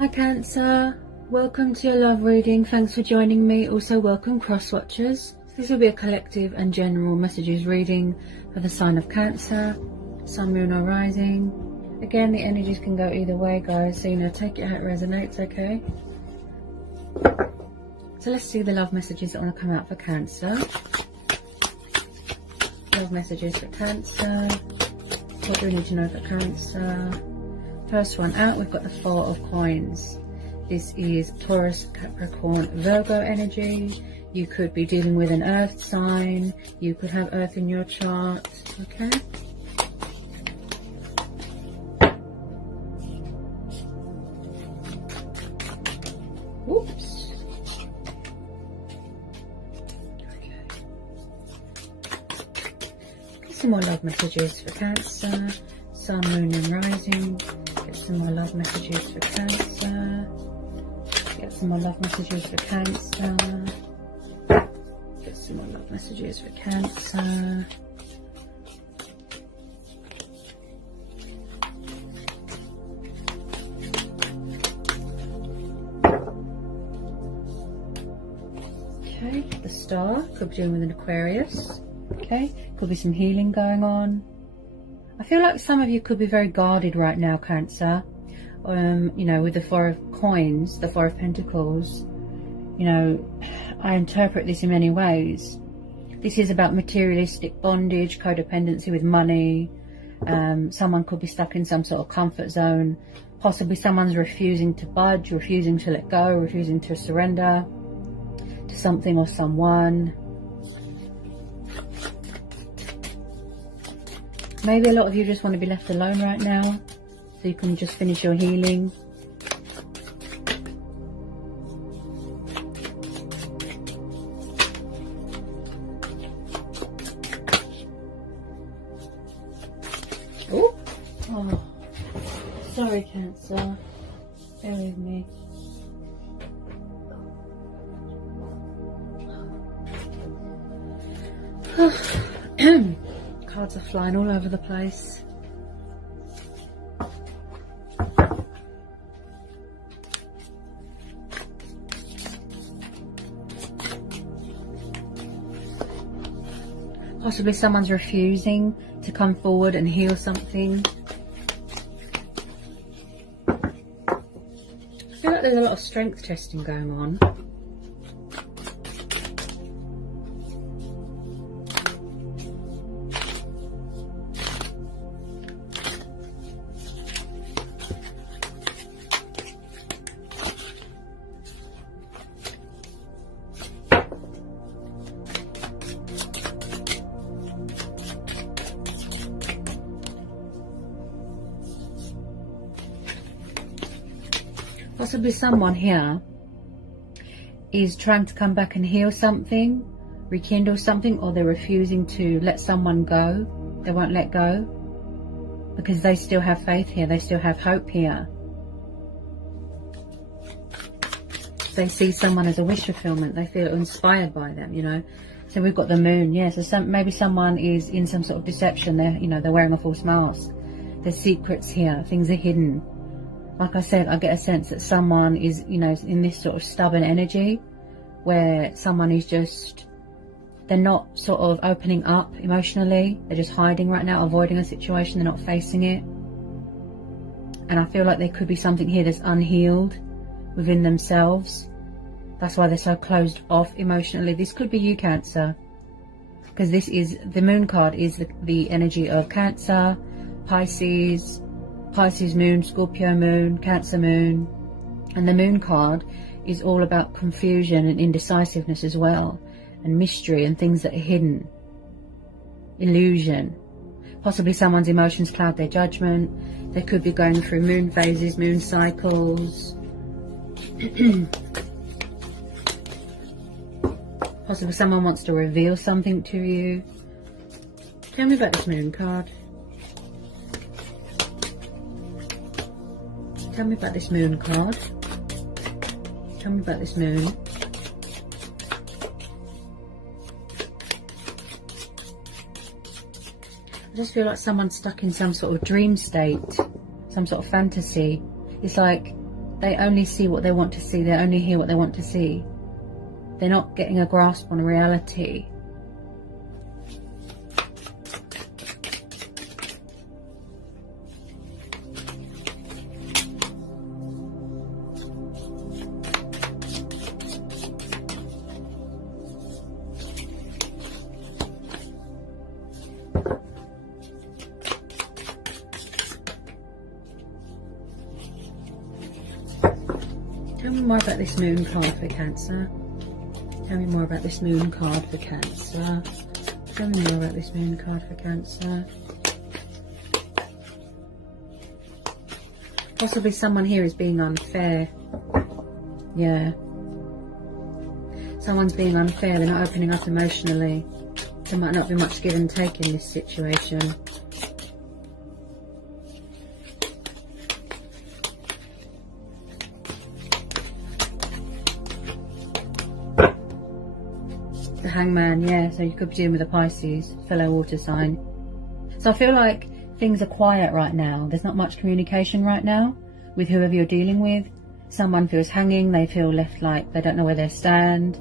Hi Cancer, welcome to your love reading. Thanks for joining me. Also welcome cross watchers. This will be a collective and general messages reading for the sign of Cancer, Sun, Moon or Rising. Again, the energies can go either way, guys, so take it how it resonates, okay? So let's see the love messages that want to come out for Cancer. Love messages for Cancer. What do we need to know for Cancer? First one out, we've got the Four of Coins. This is Taurus, Capricorn, Virgo energy. You could be dealing with an earth sign. You could have earth in your chart, okay? Oops. Okay. Get some more love messages for Cancer. Sun, Moon and Rising. Get some more love messages for Cancer. Get some more love messages for Cancer. Get some more love messages for Cancer. Okay, the Star could be dealing with an Aquarius. Okay, could be some healing going on. I feel like some of you could be very guarded right now, Cancer. You know, with the Four of Coins, the Four of Pentacles, you know, I interpret this in many ways. This is about materialistic bondage, codependency with money. Someone could be stuck in some sort of comfort zone. Possibly someone's refusing to budge, refusing to let go, refusing to surrender to something or someone. Maybe a lot of you just want to be left alone right now, so you can just finish your healing. Ooh. Oh, sorry Cancer, bear with me. Cards are flying all over the place. Possibly someone's refusing to come forward and heal something. I feel like there's a lot of strength testing going on. Possibly someone here is trying to come back and heal something, rekindle something, or they're refusing to let someone go. They won't let go because they still have faith here. They still have hope here. They see someone as a wish fulfillment. They feel inspired by them, you know. So we've got the Moon, yeah. So maybe someone is in some sort of deception. They're, you know, they're wearing a false mask. There's secrets here. Things are hidden. Like I said, I get a sense that someone is, you know, in this sort of stubborn energy where someone is just, they're not sort of opening up emotionally. They're just hiding right now, avoiding a situation. They're not facing it. And I feel like there could be something here that's unhealed within themselves. That's why they're so closed off emotionally. This could be you, Cancer. Because this is, the Moon card is the energy of Cancer, Pisces, Pisces Moon, Scorpio Moon, Cancer Moon. And the Moon card is all about confusion and indecisiveness as well. And mystery and things that are hidden. Illusion. Possibly someone's emotions cloud their judgment. They could be going through moon phases, moon cycles. Possibly someone wants to reveal something to you. Tell me about this Moon card. Tell me about this Moon card. Tell me about this Moon. I just feel like someone's stuck in some sort of dream state, some sort of fantasy. It's like they only see what they want to see. They only hear what they want to see. They're not getting a grasp on reality. Tell me more about this moon card for Cancer. Tell me more about this moon card for Cancer. Tell me more about this moon card for Cancer. Possibly someone here is being unfair. Yeah. Someone's being unfair. They're not opening up emotionally. There might not be much give and take in this situation. The Hangman, yeah, so you could be dealing with a Pisces, fellow water sign. So I feel like things are quiet right now. There's not much communication right now with whoever you're dealing with. Someone feels hanging, they feel left like they don't know where they stand.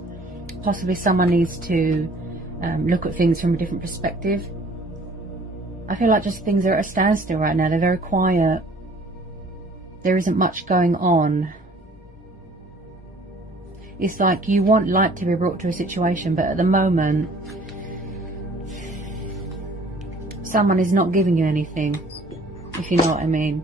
Possibly someone needs to look at things from a different perspective. I feel like just things are at a standstill right now. They're very quiet. There isn't much going on. It's like you want light to be brought to a situation, but at the moment, someone is not giving you anything, if you know what I mean.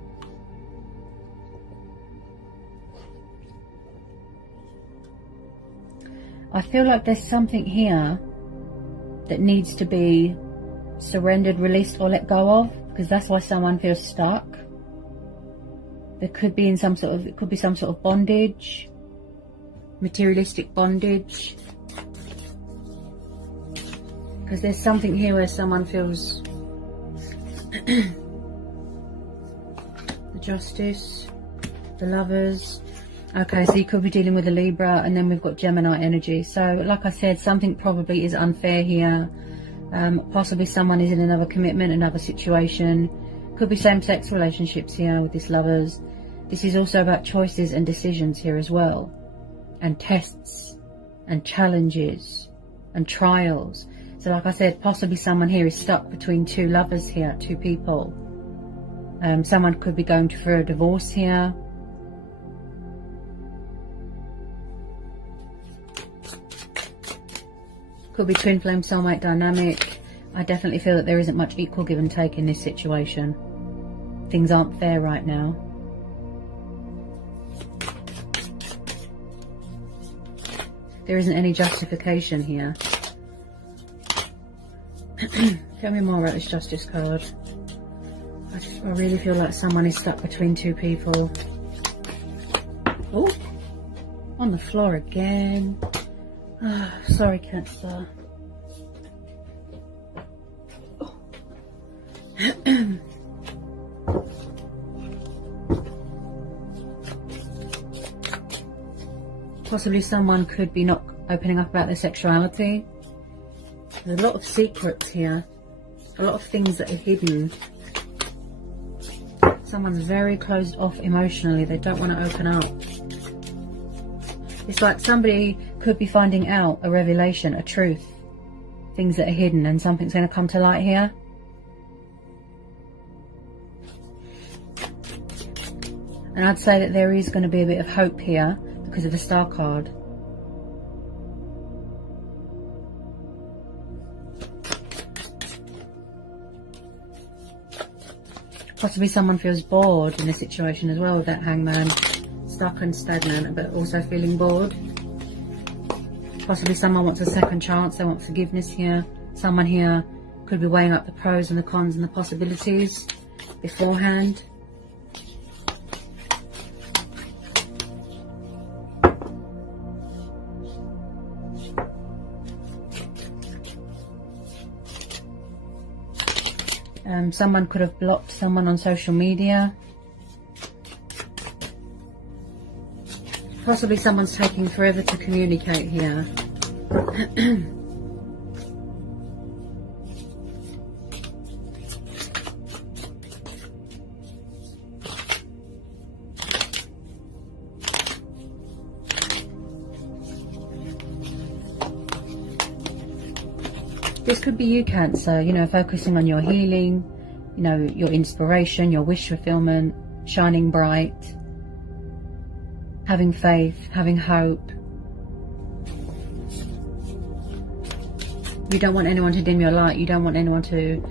I feel like there's something here that needs to be surrendered, released, or let go of, because that's why someone feels stuck. There could be some sort of bondage. Materialistic bondage, because there's something here where someone feels the Justice, the Lovers. Okay, so you could be dealing with a Libra, and then we've got Gemini energy. So like I said, something probably is unfair here. Possibly someone is in another commitment, another situation. Could be same-sex relationships here with this Lovers. This is also about choices and decisions here as well. And tests and challenges and trials. So like I said, possibly someone here is stuck between two lovers here, two people. Someone could be going through a divorce here. Could be twin flame soulmate dynamic. I definitely feel that there isn't much equal give and take in this situation. Things aren't fair right now. There isn't any justification here. Tell me more about this Justice card. I really feel like someone is stuck between two people. Oh, on the floor again. Oh, sorry, Cancer. Possibly someone could be not opening up about their sexuality. There's a lot of secrets here. A lot of things that are hidden. Someone's very closed off emotionally. They don't want to open up. It's like somebody could be finding out a revelation, a truth. Things that are hidden, and something's going to come to light here. And I'd say that there is going to be a bit of hope here because of the Star card. Possibly someone feels bored in this situation as well with that Hangman. Stuck and stagnant, but also feeling bored. Possibly someone wants a second chance. They want forgiveness here. Someone here could be weighing up the pros and the cons and the possibilities beforehand. Someone could have blocked someone on social media. Possibly someone's taking forever to communicate here. This could be you, Cancer, you know, focusing on your healing, you know, your inspiration, your wish fulfillment, shining bright, having faith, having hope. You don't want anyone to dim your light. You don't want anyone to,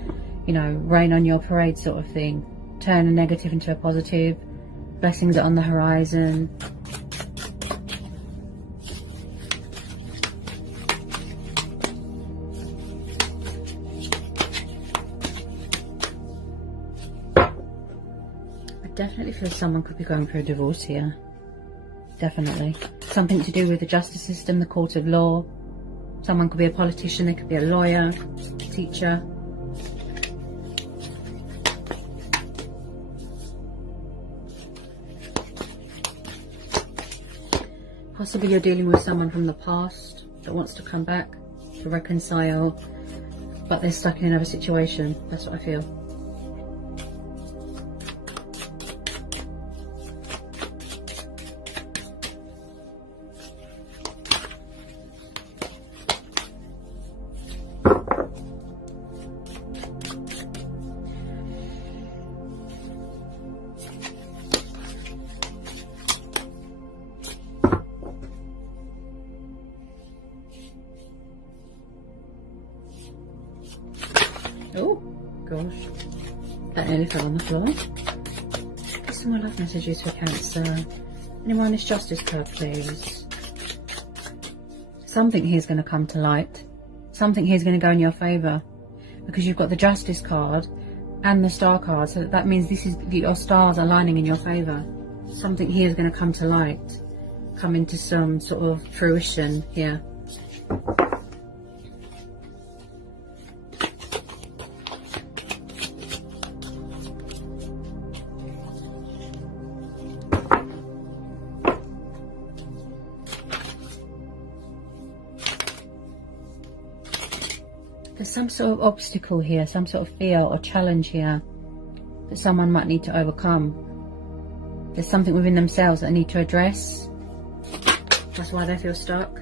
you know, rain on your parade sort of thing. Turn a negative into a positive. Blessings are on the horizon. I definitely feel someone could be going through a divorce here. Definitely. Something to do with the justice system, the court of law. Someone could be a politician, they could be a lawyer, teacher. Possibly you're dealing with someone from the past that wants to come back to reconcile, but they're stuck in another situation. That's what I feel. Oh, gosh. That nearly fell on the floor. Get some more love messages for Cancer. Anyone on this justice card, please? Something here is going to come to light. Something here is going to go in your favour. Because you've got the justice card and the star card. So that means this is your stars are lining in your favour. Something here is going to come to light. Come into some sort of fruition here. There's some sort of obstacle here, some sort of fear or challenge here that someone might need to overcome. There's something within themselves that they need to address. That's why they feel stuck.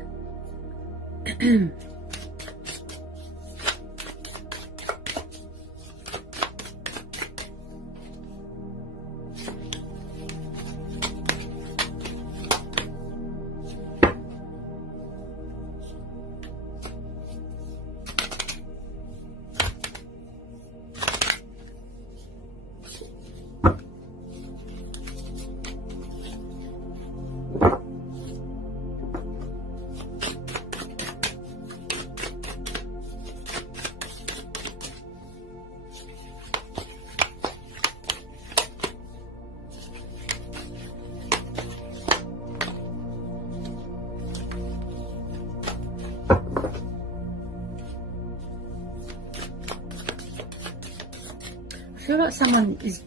I feel like someone is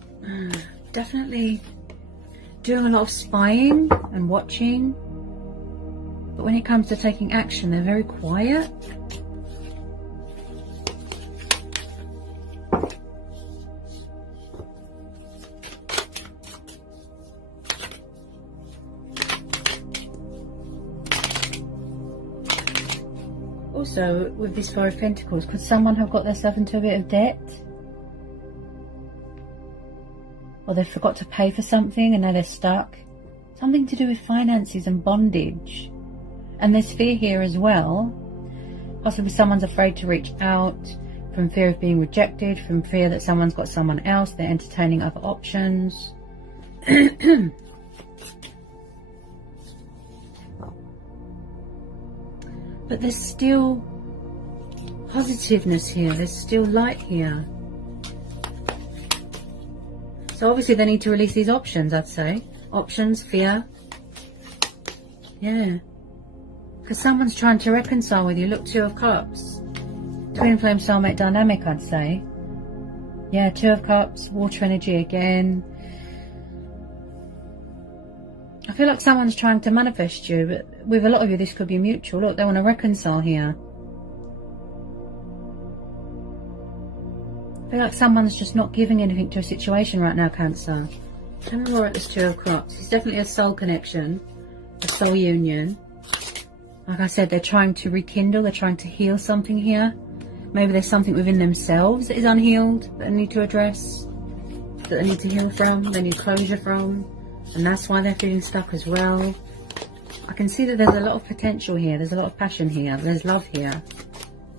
definitely doing a lot of spying and watching, but when it comes to taking action, they're very quiet. Also, with this Four of Pentacles, could someone have got themselves into a bit of debt? Or they forgot to pay for something and now they're stuck. Something to do with finances and bondage. And there's fear here as well. Possibly someone's afraid to reach out from fear of being rejected, from fear that someone's got someone else, they're entertaining other options. But there's still positiveness here, there's still light here. So obviously they need to release these options, I'd say. Options, fear. Yeah. Because someone's trying to reconcile with you. Look, Two of Cups. Twin flame soulmate dynamic, I'd say. Yeah, Two of Cups, water energy again. I feel like someone's trying to manifest you, but with a lot of you this could be mutual. Look, they want to reconcile here. I feel like someone's just not giving anything to a situation right now, Cancer. Tell me more at this Two of Cups. It's definitely a soul connection, a soul union. Like I said, they're trying to rekindle, they're trying to heal something here. Maybe there's something within themselves that is unhealed, that they need to address, that they need to heal from, they need closure from, and that's why they're feeling stuck as well. I can see that there's a lot of potential here, there's a lot of passion here, there's love here.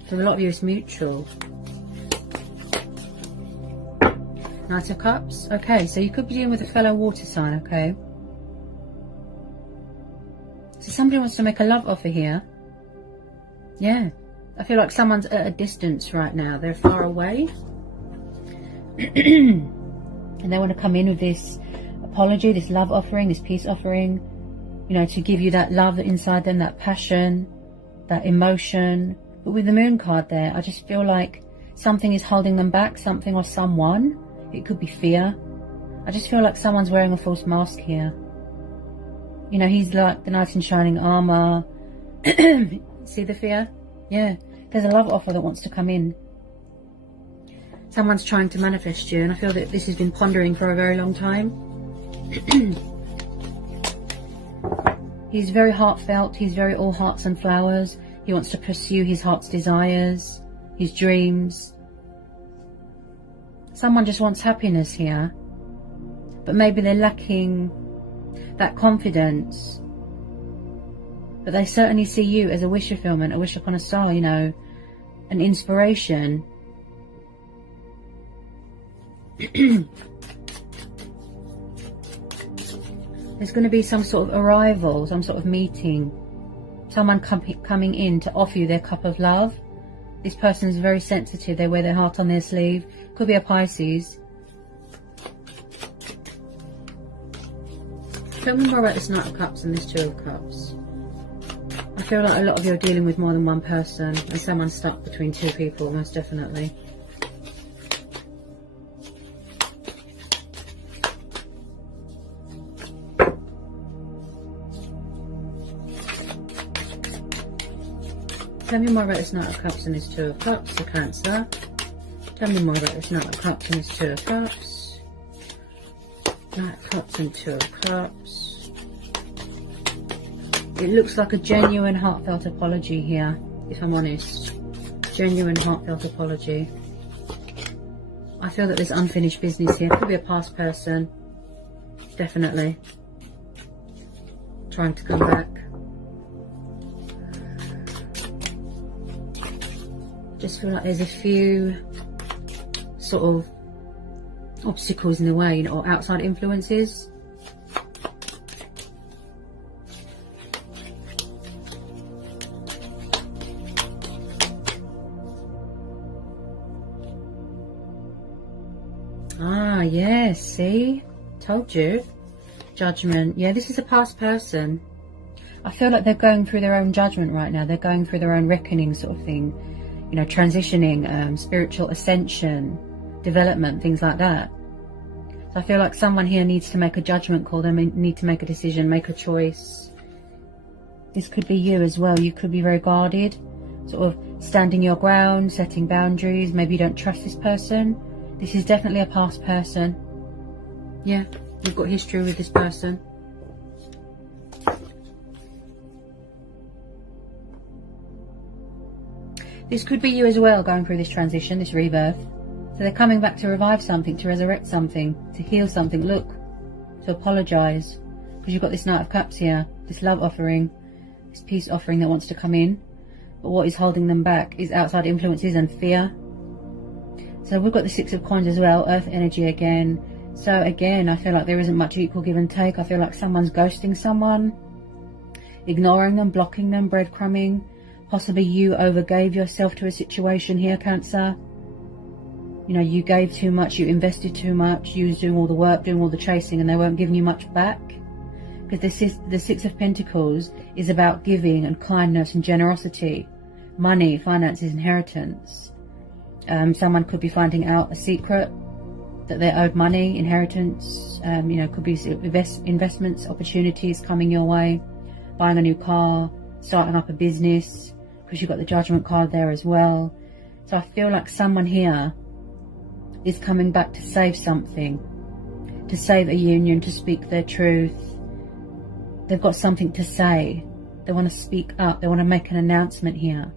For a lot of you it's mutual. Knight of Cups. Okay, so you could be dealing with a fellow water sign, okay? So somebody wants to make a love offer here. Yeah. I feel like someone's at a distance right now. They're far away. And they want to come in with this apology, this love offering, this peace offering. You know, to give you that love inside them, that passion, that emotion. But with the Moon card there, I just feel like something is holding them back, something or someone. It could be fear. I just feel like someone's wearing a false mask here. You know, he's like the knight in shining armor. See the fear? Yeah. There's a love offer that wants to come in. Someone's trying to manifest you, and I feel that this has been pondering for a very long time. He's very heartfelt. He's very all hearts and flowers. He wants to pursue his heart's desires, his dreams. Someone just wants happiness here, but maybe they're lacking that confidence. But they certainly see you as a wish fulfillment, a wish upon a star, you know, an inspiration. There's going to be some sort of arrival, some sort of meeting. Someone coming in to offer you their cup of love. This person is very sensitive. They wear their heart on their sleeve. Could be a Pisces. Tell me more about this Knight of Cups and this Two of Cups. I feel like a lot of you are dealing with more than one person, and someone's stuck between two people, most definitely. Tell me more about this Knight of Cups and this Two of Cups, the Cancer. Tell me more about this Knight of Cups and this Two of Cups. Knight of Cups and Two of Cups. It looks like a genuine heartfelt apology here, if I'm honest. Genuine heartfelt apology. I feel that there's unfinished business here. Could be a past person. Definitely. Trying to come back. Just feel like there's a few sort of obstacles in the way, you know, or outside influences. Ah, yes, see? Told you. Judgment. Yeah, this is a past person. I feel like they're going through their own judgment right now. They're going through their own reckoning sort of thing. You know, transitioning, spiritual ascension, development, things like that. So I feel like someone here needs to make a judgment call. They need to make a decision, make a choice. This could be you as well. You could be very guarded, sort of standing your ground, setting boundaries. Maybe you don't trust this person. This is definitely a past person. Yeah, you've got history with this person. This could be you as well, going through this transition, this rebirth. So they're coming back to revive something, to resurrect something, to heal something. Look, to apologise. Because you've got this Knight of Cups here, this love offering, this peace offering that wants to come in. But what is holding them back is outside influences and fear. So we've got the Six of Coins as well, earth energy again. So again, I feel like there isn't much equal give and take. I feel like someone's ghosting someone, ignoring them, blocking them, breadcrumbing. Possibly you overgave yourself to a situation here, Cancer. You know, you gave too much, you invested too much, you was doing all the work, doing all the chasing, and they weren't giving you much back. Because the Six of Pentacles is about giving and kindness and generosity, money, finances, inheritance. Someone could be finding out a secret that they're owed money, inheritance, you know, could be investments, opportunities coming your way, buying a new car, starting up a business, because you've got the Judgment card there as well. So I feel like someone here is coming back to save something, to save a union, to speak their truth. They've got something to say. They want to speak up. They want to make an announcement here.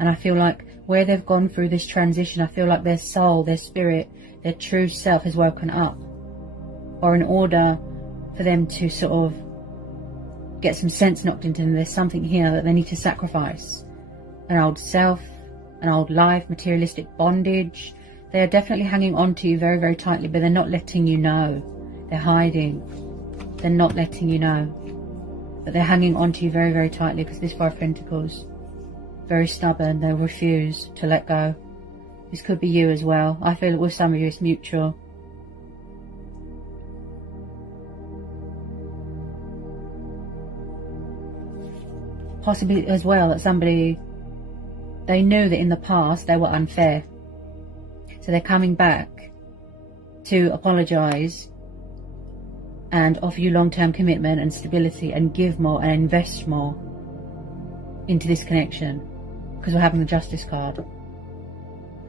And I feel like where they've gone through this transition, I feel like their soul, their spirit, their true self has woken up. Or in order for them to sort of get some sense knocked into them, there's something here that they need to sacrifice. An old self, an old life, materialistic bondage. They are definitely hanging on to you very, very tightly, but they're not letting you know. They're hiding. They're not letting you know. But they're hanging on to you very, very tightly, because this Five of Pentacles, very stubborn. They'll refuse to let go. This could be you as well. I feel with some of you it's mutual. Possibly as well that somebody, they knew that in the past they were unfair. So they're coming back to apologise and offer you long-term commitment and stability and give more and invest more into this connection, because we're having the Justice card.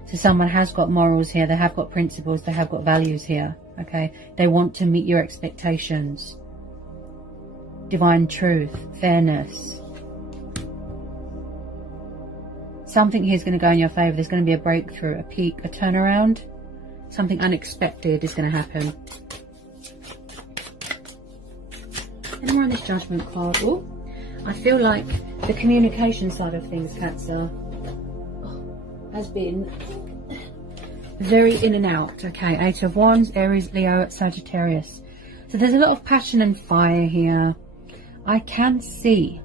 So someone has got morals here, they have got principles, they have got values here, okay? They want to meet your expectations. Divine truth, fairness. Something here is going to go in your favour. There's going to be a breakthrough, a peak, a turnaround. Something unexpected is going to happen. Any more on this Judgment card? Oh, I feel like the communication side of things, Cancer, has been very in and out. Okay, Eight of Wands, Aries, Leo, Sagittarius. So there's a lot of passion and fire here. I can see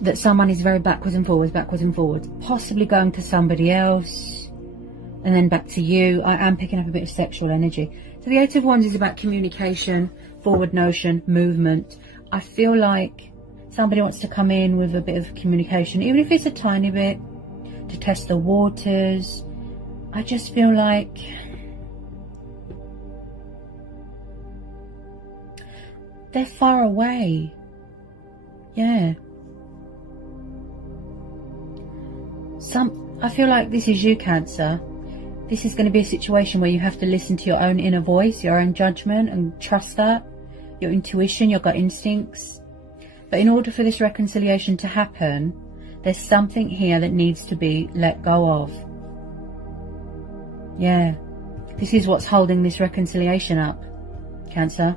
that someone is very backwards and forwards, possibly going to somebody else and then back to you. I am picking up a bit of sexual energy. So the Eight of Wands is about communication, forward motion, movement. I feel like somebody wants to come in with a bit of communication, even if it's a tiny bit, to test the waters. I just feel like they're far away. Yeah. I feel like this is you, Cancer. This is going to be a situation where you have to listen to your own inner voice, your own judgment, and trust that. Your intuition, your gut instincts. But in order for this reconciliation to happen, there's something here that needs to be let go of. Yeah. This is what's holding this reconciliation up, Cancer.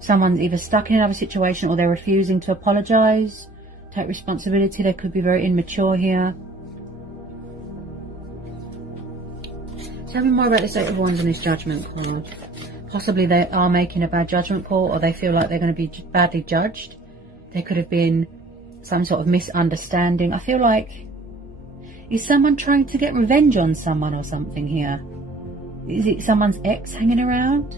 Someone's either stuck in another situation, or they're refusing to apologise, take responsibility. They could be very immature here. Tell me more about this Eight of Wands and this Judgment card. Possibly they are making a bad judgment call, or they feel like they're going to be badly judged. There could have been some sort of misunderstanding. I feel like, is someone trying to get revenge on someone or something here? Is it someone's ex hanging around?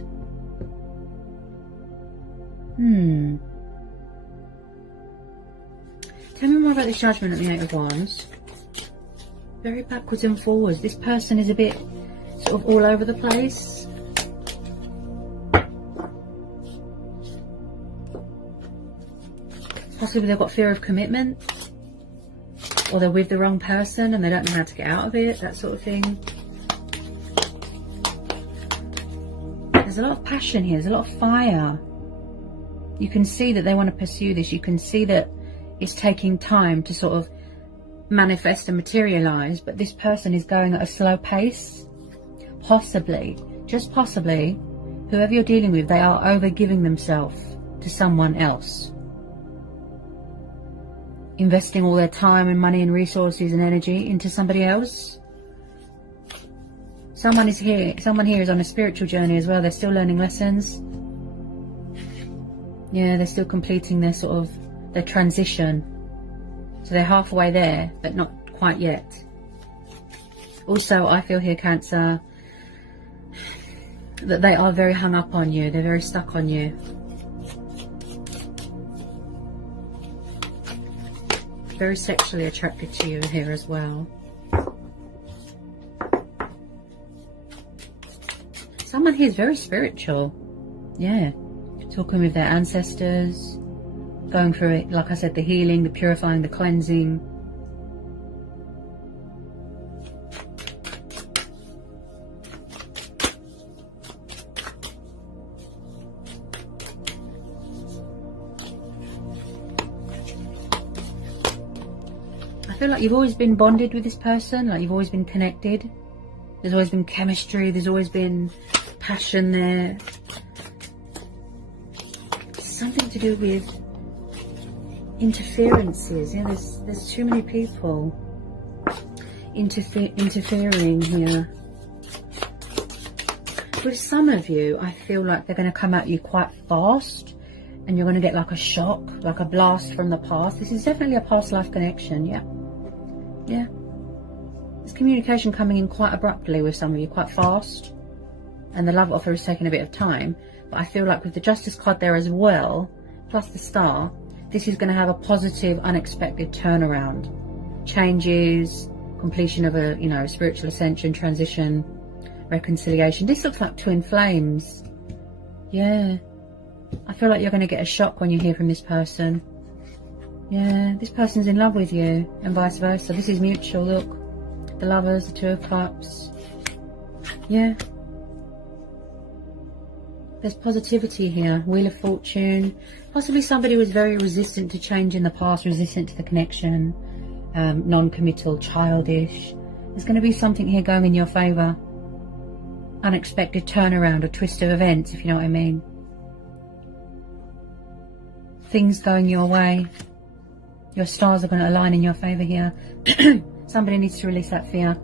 Tell me more about this Judgment at the Eight of Wands. Very backwards and forwards. This person is a bit sort of all over the place. Possibly they've got fear of commitment, or they're with the wrong person and they don't know how to get out of it, that sort of thing. There's a lot of passion here, there's a lot of fire. You can see that they want to pursue this. You can see that it's taking time to sort of manifest and materialize, but this person is going at a slow pace. Possibly, just possibly, whoever you're dealing with, they are over-giving themselves to someone else, investing all their time and money and resources and energy into somebody else. Someone here is on a spiritual journey as well. They're still learning lessons. Yeah, they're still completing their sort of their transition. So they're halfway there, but not quite yet. Also, I feel here, Cancer, that they are very hung up on you. They're very stuck on you. Very sexually attracted to you here as well. Someone here is very spiritual. Yeah. Talking with their ancestors. Going through it, like I said, the healing, the purifying, the cleansing. I feel like you've always been bonded with this person, like you've always been connected. There's always been chemistry, there's always been passion there. Something to do with interferences. Yeah, there's too many people interfering here. With some of you, I feel like they're going to come at you quite fast, and you're going to get like a shock, like a blast from the past. This is definitely a past life connection. Yeah, yeah. There's communication coming in quite abruptly with some of you, quite fast, and the love offer is taking a bit of time. But I feel like with the Justice card there as well, plus the Star, this is going to have a positive, unexpected turnaround, changes, completion of a, you know, spiritual ascension, transition, reconciliation. This looks like twin flames. Yeah, I feel like you're going to get a shock when you hear from this person. Yeah, this person's in love with you, and vice versa. This is mutual. Look, the Lovers, the Two of Cups. Yeah, there's positivity here. Wheel of Fortune. Possibly somebody was very resistant to change in the past, resistant to the connection, non-committal, childish. There's going to be something here going in your favour. Unexpected turnaround, a twist of events, if you know what I mean. Things going your way. Your stars are going to align in your favour here. Somebody needs to release that fear,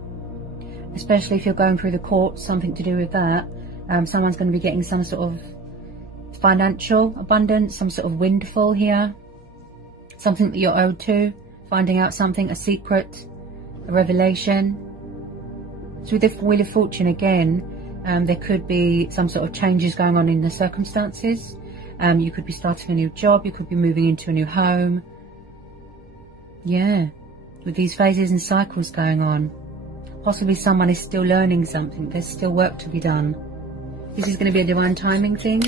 especially if you're going through the courts, something to do with that. Someone's going to be getting some sort of financial abundance, some sort of windfall here, something that you're owed to, finding out something, a secret, a revelation. So with the Wheel of Fortune again, there could be some sort of changes going on in the circumstances. You could be starting a new job, you could be moving into a new home. Yeah, with these phases and cycles going on. Possibly someone is still learning something, there's still work to be done. This is going to be a divine timing thing,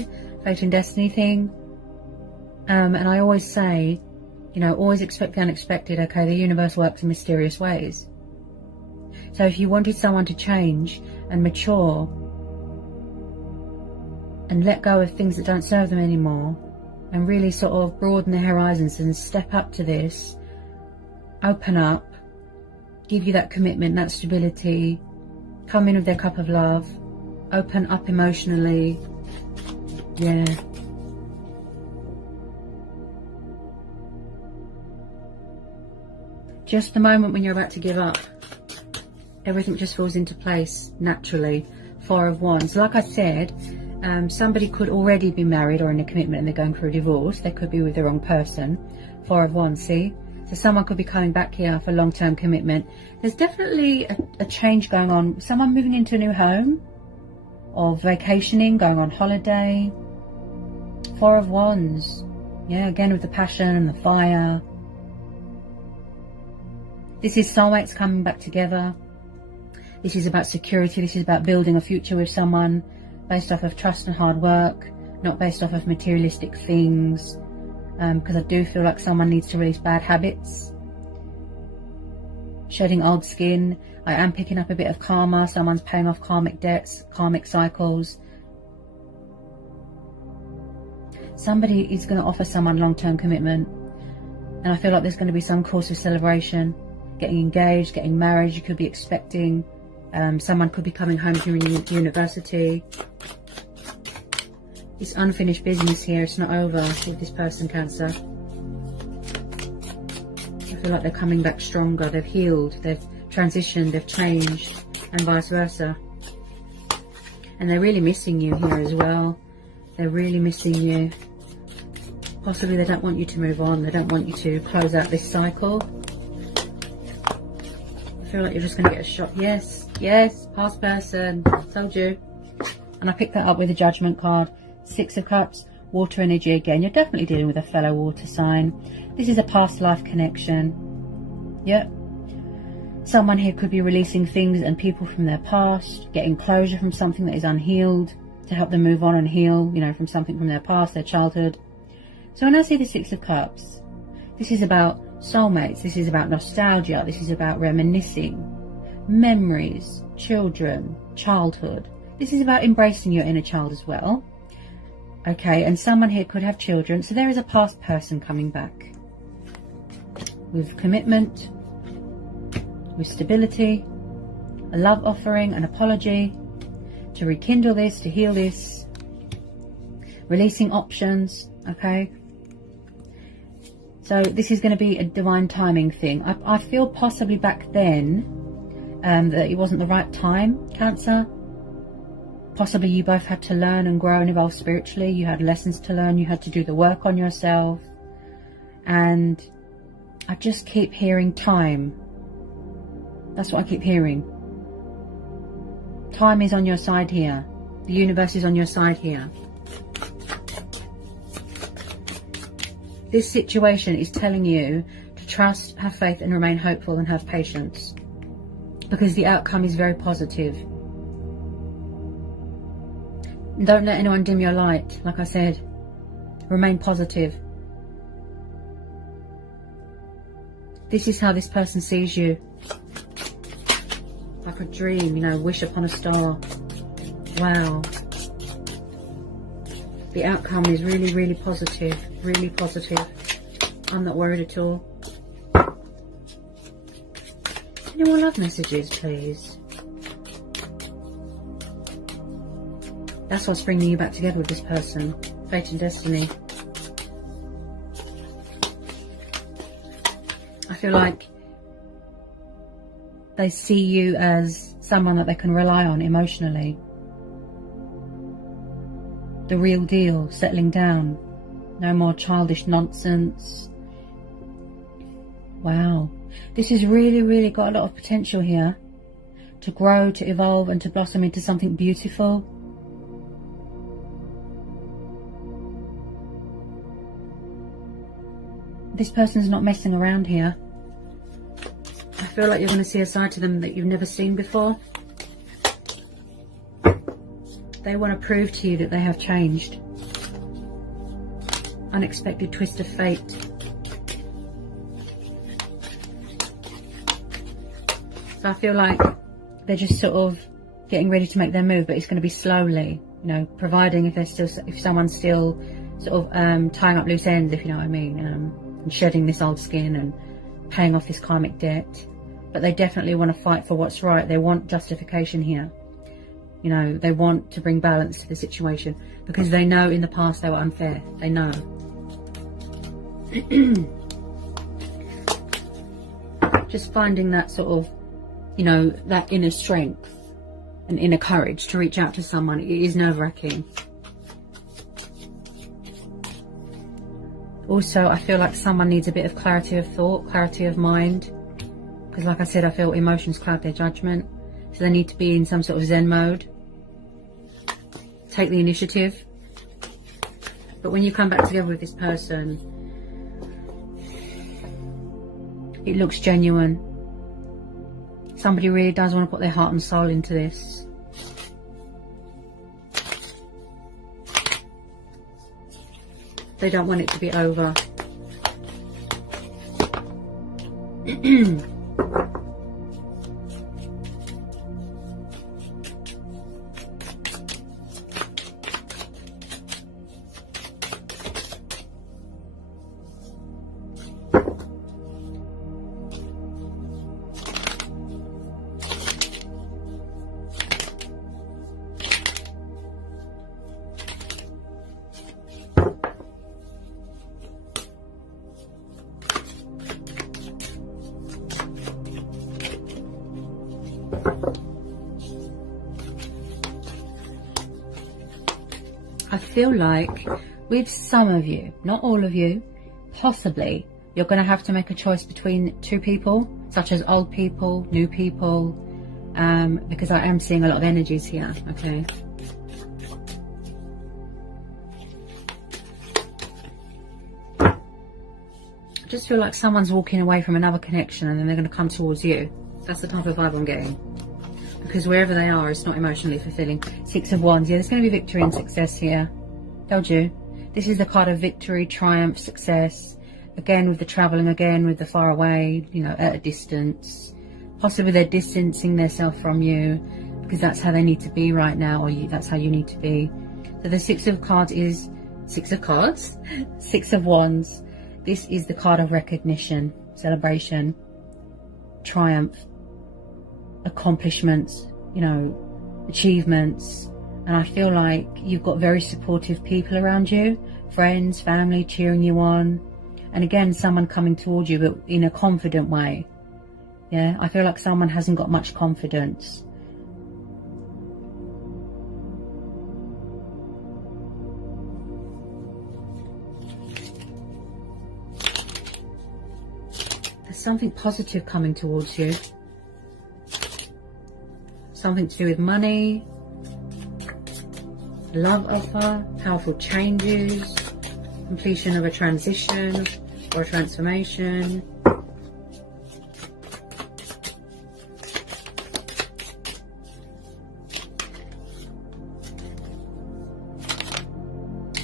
fate and destiny thing. And I always say, you know, always expect the unexpected, okay? The universe works in mysterious ways. So if you wanted someone to change and mature and let go of things that don't serve them anymore and really sort of broaden their horizons and step up to this, open up, give you that commitment, that stability, come in with their cup of love, open up emotionally. Yeah. Just the moment when you're about to give up, everything just falls into place naturally. Four of Wands. Like I said, somebody could already be married or in a commitment and they're going through a divorce. They could be with the wrong person. Four of Wands, see? So someone could be coming back here for long-term commitment. There's definitely a change going on. Someone moving into a new home, or vacationing, going on holiday. Four of Wands. Yeah, again with the passion and the fire. This is soulmates coming back together. This is about security. This is about building a future with someone based off of trust and hard work, not based off of materialistic things. Because I do feel like someone needs to release bad habits. Shedding old skin. I am picking up a bit of karma. Someone's paying off karmic debts, karmic cycles. Somebody is going to offer someone long-term commitment. And I feel like there's going to be some course of celebration. Getting engaged, getting married. You could be expecting. Someone could be coming home during university. It's unfinished business here. It's not over with this person, Cancer. I feel like they're coming back stronger. They've healed. They've transitioned. They've changed. And vice versa. And they're really missing you here as well. They're really missing you. Possibly they don't want you to move on. They don't want you to close out this cycle. I feel like you're just going to get a shock. Yes, yes, past person. Told you. And I picked that up with a Judgment card. Six of Cups, water energy again. You're definitely dealing with a fellow water sign. This is a past life connection. Yep. Someone here could be releasing things and people from their past, getting closure from something that is unhealed to help them move on and heal, you know, from something from their past, their childhood. So when I see the Six of Cups, this is about soulmates. This is about nostalgia. This is about reminiscing, memories, children, childhood. This is about embracing your inner child as well. Okay, and someone here could have children. So there is a past person coming back with commitment, with stability, a love offering, an apology, to rekindle this, to heal this, releasing options, okay? So this is going to be a divine timing thing. I feel possibly back then that it wasn't the right time, Cancer. Possibly you both had to learn and grow and evolve spiritually. You had lessons to learn. You had to do the work on yourself. And I just keep hearing time. That's what I keep hearing. Time is on your side here. The universe is on your side here. This situation is telling you to trust, have faith and remain hopeful and have patience. Because the outcome is very positive. Don't let anyone dim your light, like I said. Remain positive. This is how this person sees you. Like a dream, you know, wish upon a star. Wow. The outcome is really, really positive. Really positive. I'm not worried at all. Any more love messages, please? That's what's bringing you back together with this person. Fate and destiny. I feel like they see you as someone that they can rely on emotionally. The real deal, settling down. No more childish nonsense. Wow. This has really, really got a lot of potential here. To grow, to evolve and to blossom into something beautiful. This person's not messing around here. I feel like you're going to see a side to them that you've never seen before. They want to prove to you that they have changed. Unexpected twist of fate. So I feel like they're just sort of getting ready to make their move, but it's going to be slowly, you know, providing if someone's still sort of tying up loose ends, if you know what I mean, and shedding this old skin and paying off this karmic debt. But they definitely want to fight for what's right. They want justification here. You know, they want to bring balance to the situation because they know in the past they were unfair. They know. Just finding that sort of, you know, that inner strength and inner courage to reach out to someone, it is nerve-wracking. Also, I feel like someone needs a bit of clarity of thought, clarity of mind. Because like I said, I feel emotions cloud their judgment. So they need to be in some sort of Zen mode. Take the initiative. But when you come back together with this person, it looks genuine. Somebody really does want to put their heart and soul into this. They don't want it to be over. I feel like with some of you, not all of you, possibly you're going to have to make a choice between two people, such as old people, new people, because I am seeing a lot of energies here, okay? I just feel like someone's walking away from another connection and then they're going to come towards you. That's the type of vibe I'm getting. Because wherever they are, it's not emotionally fulfilling. Six of Wands. Yeah, there's going to be victory and success here. Told you. This is the card of victory, triumph, success. Again, with the travelling, again, with the far away, you know, at a distance. Possibly they're distancing themselves from you because that's how they need to be right now, or that's how you need to be. So the Six of Cards is... Six of Cards? Six of Wands. This is the card of recognition, celebration, triumph. accomplishments, you know, achievements. And I feel like you've got very supportive people around you, friends, family cheering you on. And again, someone coming towards you, but in a confident way. Yeah, I feel like someone hasn't got much confidence. There's something positive coming towards you. Something to do with money, love offer, powerful changes, completion of a transition or a transformation.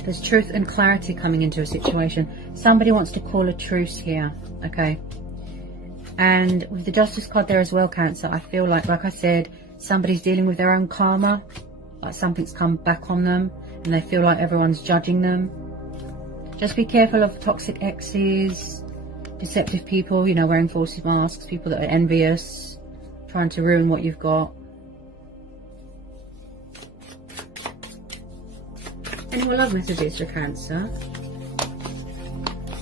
There's truth and clarity coming into a situation. Somebody wants to call a truce here, okay? And with the Justice card there as well, Cancer, I feel like I said, somebody's dealing with their own karma, like something's come back on them and they feel like everyone's judging them. Just be careful of toxic exes, deceptive people, you know, wearing false masks, people that are envious, trying to ruin what you've got. Any more love messages for Cancer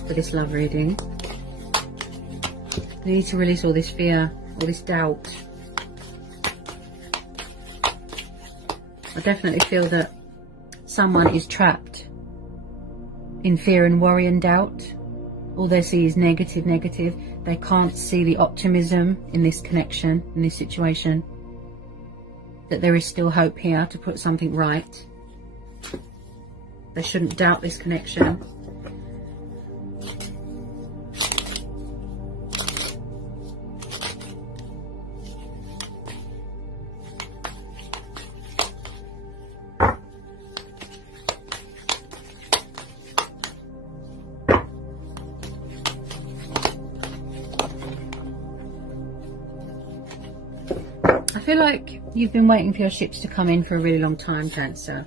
for this love reading? You need to release all this fear, all this doubt. I definitely feel that someone is trapped in fear and worry and doubt. All they see is negative, negative. They can't see the optimism in this connection, in this situation. That there is still hope here to put something right. They shouldn't doubt this connection. I feel like you've been waiting for your ships to come in for a really long time, Cancer.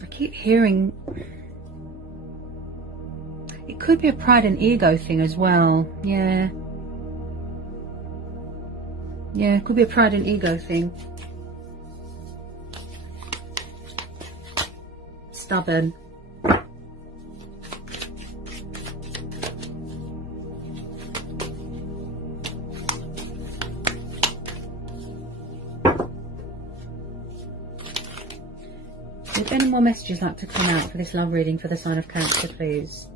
I keep hearing it could be a pride and ego thing as well. Yeah, it could be a pride and ego thing. Stubborn. If any more messages like to come out for this love reading for the sign of Cancer, please.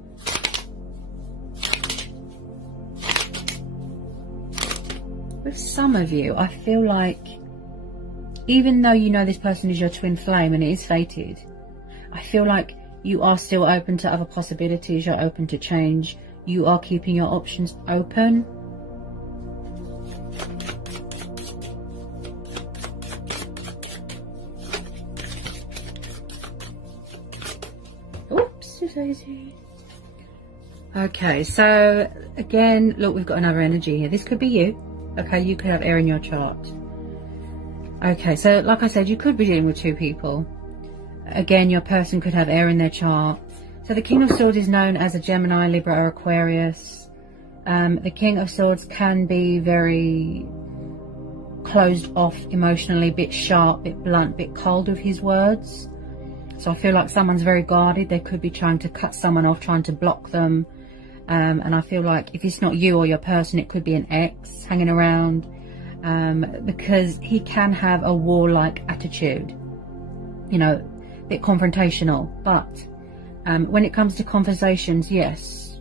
With some of you, I feel like even though you know this person is your twin flame and it is fated, I feel like you are still open to other possibilities. You're open to change. You are keeping your options open. Okay, so again, look, we've got another energy here. This could be you. Okay, you could have air in your chart. Okay, so like I said, you could be dealing with two people. Again, your person could have air in their chart. So the King of Swords is known as a Gemini, Libra or Aquarius. The King of Swords can be very closed off emotionally, bit sharp, bit blunt, bit cold with his words. So I feel like someone's very guarded. They could be trying to cut someone off, trying to block them. And I feel like if it's not you or your person, it could be an ex hanging around. Because he can have a warlike attitude. You know, a bit confrontational. But when it comes to conversations, yes,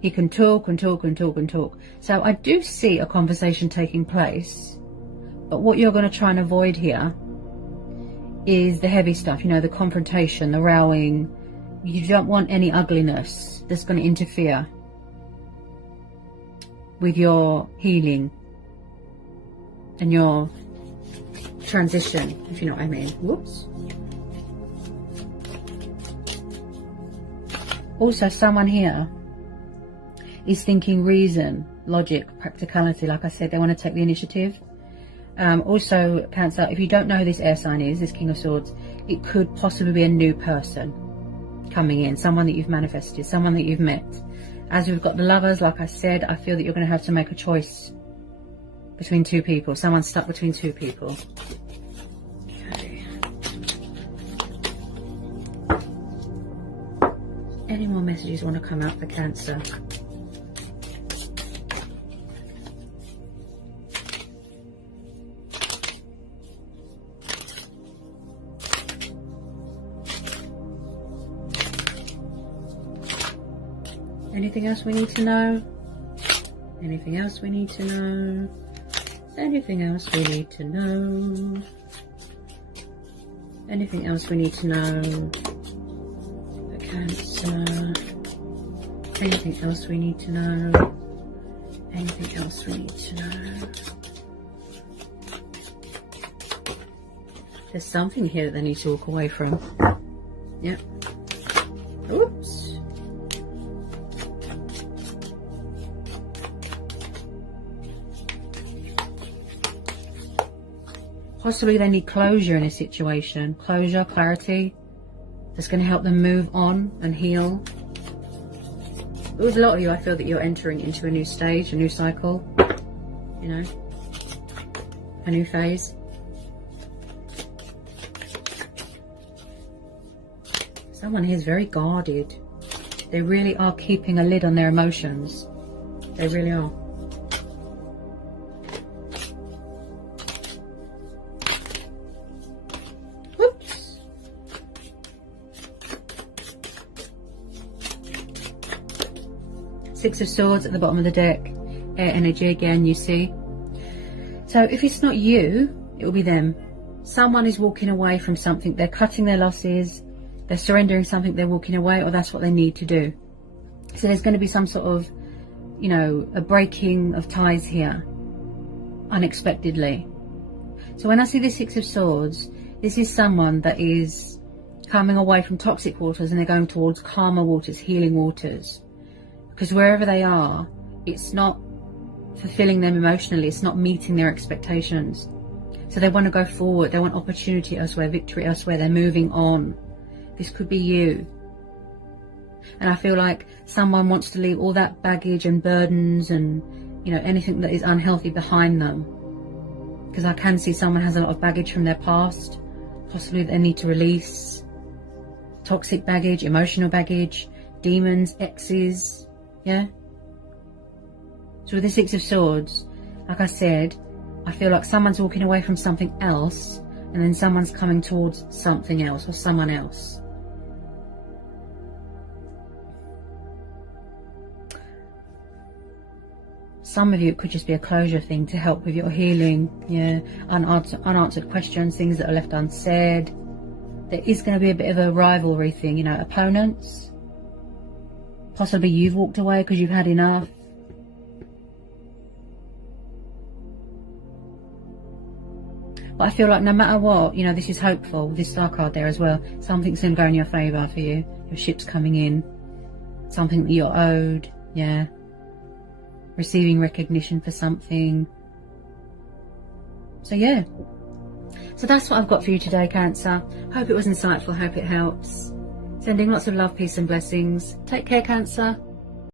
he can talk and talk and talk and talk. So I do see a conversation taking place. But what you're going to try and avoid here is the heavy stuff, you know, the confrontation, the rowing. You don't want any ugliness that's going to interfere with your healing and your transition, if you know what I mean. Whoops. Also, someone here is thinking reason, logic, practicality. Like I said, they want to take the initiative. Also, Cancer, if you don't know who this air sign is, this King of Swords, it could possibly be a new person coming in, someone that you've manifested, someone that you've met. As we've got the Lovers, like I said, I feel that you're going to have to make a choice between two people. Someone's stuck between two people. Okay. Any more messages want to come out for Cancer? Anything else we need to know? Anything else we need to know? Anything else we need to know? Anything else we need to know? For Cancer. Anything else we need to know? Anything else we need to know? There's something here that they need to walk away from. Yep. Oops. Possibly they need closure in a situation. Closure, clarity. That's going to help them move on and heal. With a lot of you, I feel that you're entering into a new stage, a new cycle. You know, a new phase. Someone here is very guarded. They really are keeping a lid on their emotions. They really are. Six of Swords at the bottom of the deck. Air energy again, you see. So if it's not you, it will be them. Someone is walking away from something. They're cutting their losses. They're surrendering something. They're walking away, or that's what they need to do. So there's going to be some sort of, you know, a breaking of ties here. Unexpectedly. So when I see the Six of Swords, this is someone that is coming away from toxic waters and they're going towards calmer waters, healing waters. Because wherever they are, it's not fulfilling them emotionally. It's not meeting their expectations. So they want to go forward. They want opportunity elsewhere, victory elsewhere. They're moving on. This could be you. And I feel like someone wants to leave all that baggage and burdens and, you know, anything that is unhealthy behind them. Because I can see someone has a lot of baggage from their past. Possibly they need to release. Toxic baggage, emotional baggage, demons, exes. Yeah. So with the Six of Swords, like I said, I feel like someone's walking away from something else and then someone's coming towards something else or someone else. Some of you, it could just be a closure thing to help with your healing. Yeah. Unanswered questions, things that are left unsaid. There is going to be a bit of a rivalry thing, you know, opponents. Possibly you've walked away because you've had enough. But I feel like no matter what, you know, this is hopeful. This star card there as well. Something's going to go in your favour for you. Your ship's coming in. Something that you're owed. Yeah. Receiving recognition for something. So yeah. So that's what I've got for you today, Cancer. Hope it was insightful. Hope it helps. Sending lots of love, peace and blessings. Take care, Cancer.